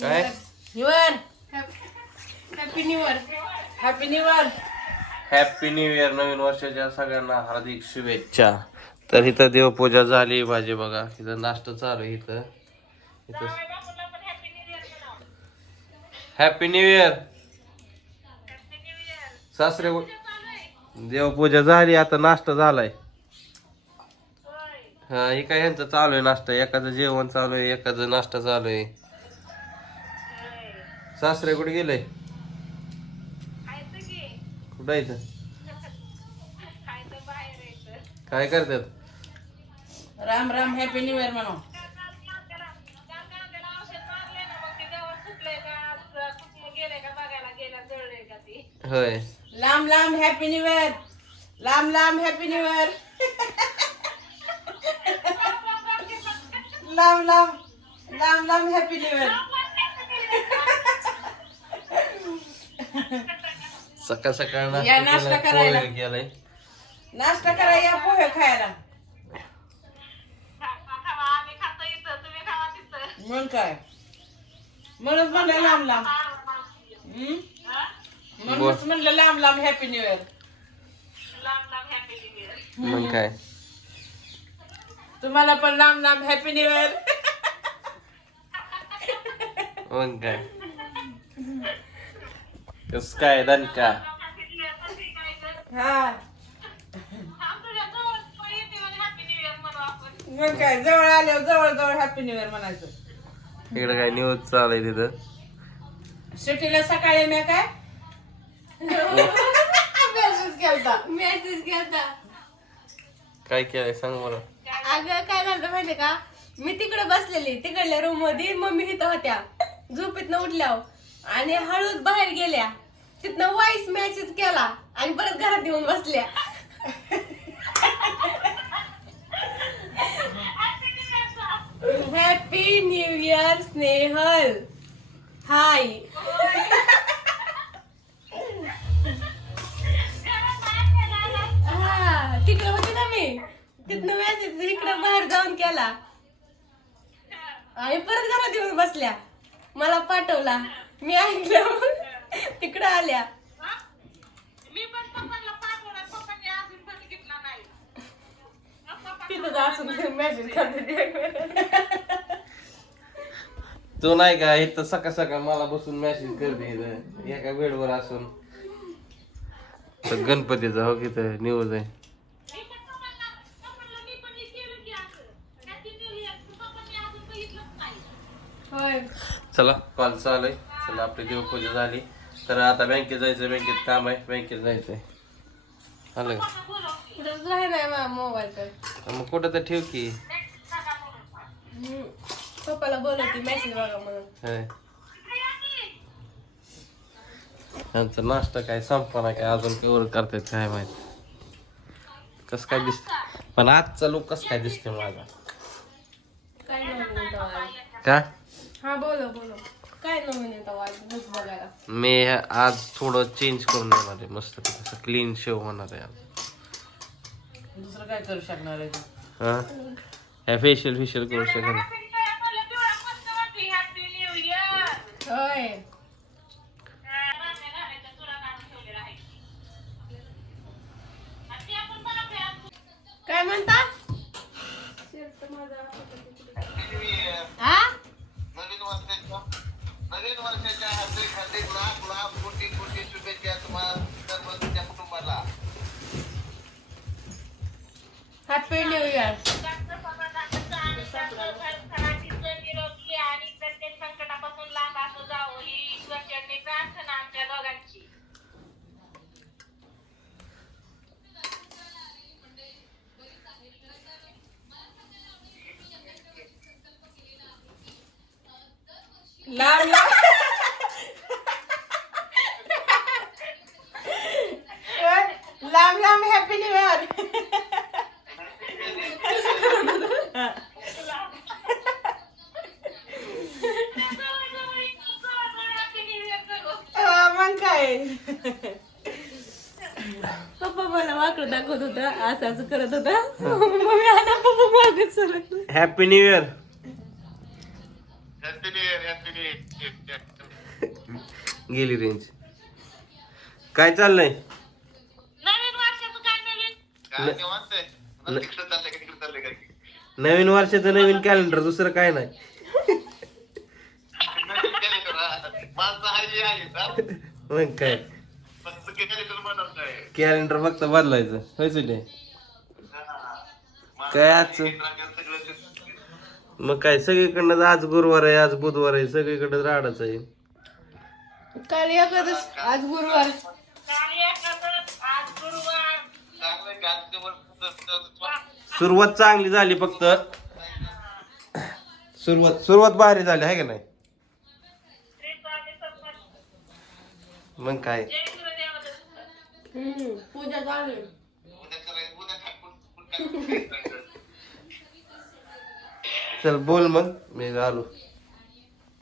काय new year happy new year happy new year. Happy new year. नवीन वर्षाच्या सगळ्यांना हार्दिक शुभेच्छा. तर इथं देवपूजा झाली माझी बघा. इथं नाश्ता चालू आहे इथं. Happy new year. सासरे देवपूजा झाली आता नाश्ता झालाय. हा हे काय ह्यांचं चालू आहे नाश्ता. एकाचं जेवण चालू आहे एकाचं नाश्ता चालू आहे. सासरे कुठे गेले? कुठं इथं काय करतात? Ram Ram happy new year म्हणा. होय लांब लांब हॅपी न्यू इयर. लांब लांब हॅपी न्यू इयर. लांब लांब लांब लांब हॅपी न्यू इयर. सकाळ सकाळ या नाश्ता करायला. केलाय. नाश्ता करा या पोहे खायला. मग काय म्हणूनच म्हणलं लांब लांब. म्हणूनच म्हणलं लांब लांब हॅपी न्यू इयर. मग काय तुम्हाला पण लांब लांब हॅपी न्यू इयर. मग काय कस काय दणका. हा मग काय जवळ आल्यावर जवळ जवळ हॅपी न्यू इयर म्हणायचं. इकडे काय न्यूज चालू आहे तिथं. सुट्टीला सकाळी मी काय मेसेज केलता. काय केलंय सांग मला. अगं काय झालं माहितीये का, मी तिकडे बसलेली तिकडल्या रूम मध्ये, मम्मी इथं होत्या झोपेतनं उठल्यावर आणि हळूच बाहेर गेल्या. तिथनं व्हॉइस मेसेज केला आणि परत घरात येऊन बसल्या. Happy new year Snehal. Hi. हा तिकडे होते ना मी. तिथनं मेसेज इकडं बाहेर जाऊन केला आणि परत घरात येऊन बसल्या. मला पाठवला, मी ऐकलं तिकडं आल्या. तिथं असून मेसेज करते. तू नाही का इथं सकाळ सकाळ मला बसून मेसेज करते इथं एका बेडवर असून. तर गणपतीचा हो की न्यूज आहे. होय चला कॉल चालू आहे. चला आपली देवपूजा झाली तर आता बँकेत जायचं. बँकेत काम आहे बँकेत जायचंय. आलं का? कुठंच राही नाही माझ्या मोबाईल तर. मग कुठं तर ठेव की. पप्पाला बोलवते मेसेज बघा म्हणून. होय. त्यांचा नाश्ता काय संपना काय अजून केवर करतात काय माहित. कस काय दिसत पण आजचा लुक कस काय दिसते माझा. काय नवीन येतं आज? का हा बोलो बोलो. काय नवीन येतं आज बस बघायला. मी आज थोडं चेंज करून येणार आहे. मस्त क्लीन शेव होणार आहे आज. दुसरं काय करू शकणार आहे तू? हा फेशियल करू शकणार. होय काय म्हणता? हा नवीन वर्षाच्या हार्दिक लाख लाख कोटी कोटी शुभेच्छा तुम्हाला सर्व तुमच्या कुटुंबाला. Happy new year. निरोगी आणि प्रत्येक संकटापासून लांब असं जावं ही ईश्वरचरणी प्रार्थना आमच्या दोघांची. लांब लांब लांब लांब हॅपी न्यू इयर. मग काय पप्पा मला वाकडं दाखवत होता, असं असं करत होता. मम्मी आला पप्पा मागे सरकलं. Happy new year. Happy new year. गेली रेंज. काय चाललंय? नवीन वर्षाचं काय नवीन? काय निवांत आहे? पुन्हा तिकडं चाललंय का तिकडं चाललंय का? नवीन वर्षाचं नवीन कॅलेंडर, दुसरं काय नाही. नवीन calendar, हा. माझं आहे जे आहे, हा. मग काय फक्त calendar बनवलं आहे. कॅलेंडर फक्त बदलायचं होय सुले. हा. माझं काय आहे, आजचं? सगळं ते- मग काय सगळीकडनं आज गुरुवार आहे, आज बुधवार आहे, सगळीकडे राडाच आहे. काल एकादश, आज गुरुवार. काल एकादश, आज गुरुवार. चांगलं आहे, गाडीचं वर- सुरुवात चांगली झाली, फक्त सुरुवात भारी झाली आहे का नाही. श्री स्वामी समर्थ. मग काय जय गुरुदेव दत्त. पूजा चालू आहे. उद्या करायचं, उद्या खा- चल बोल मग मी आलो.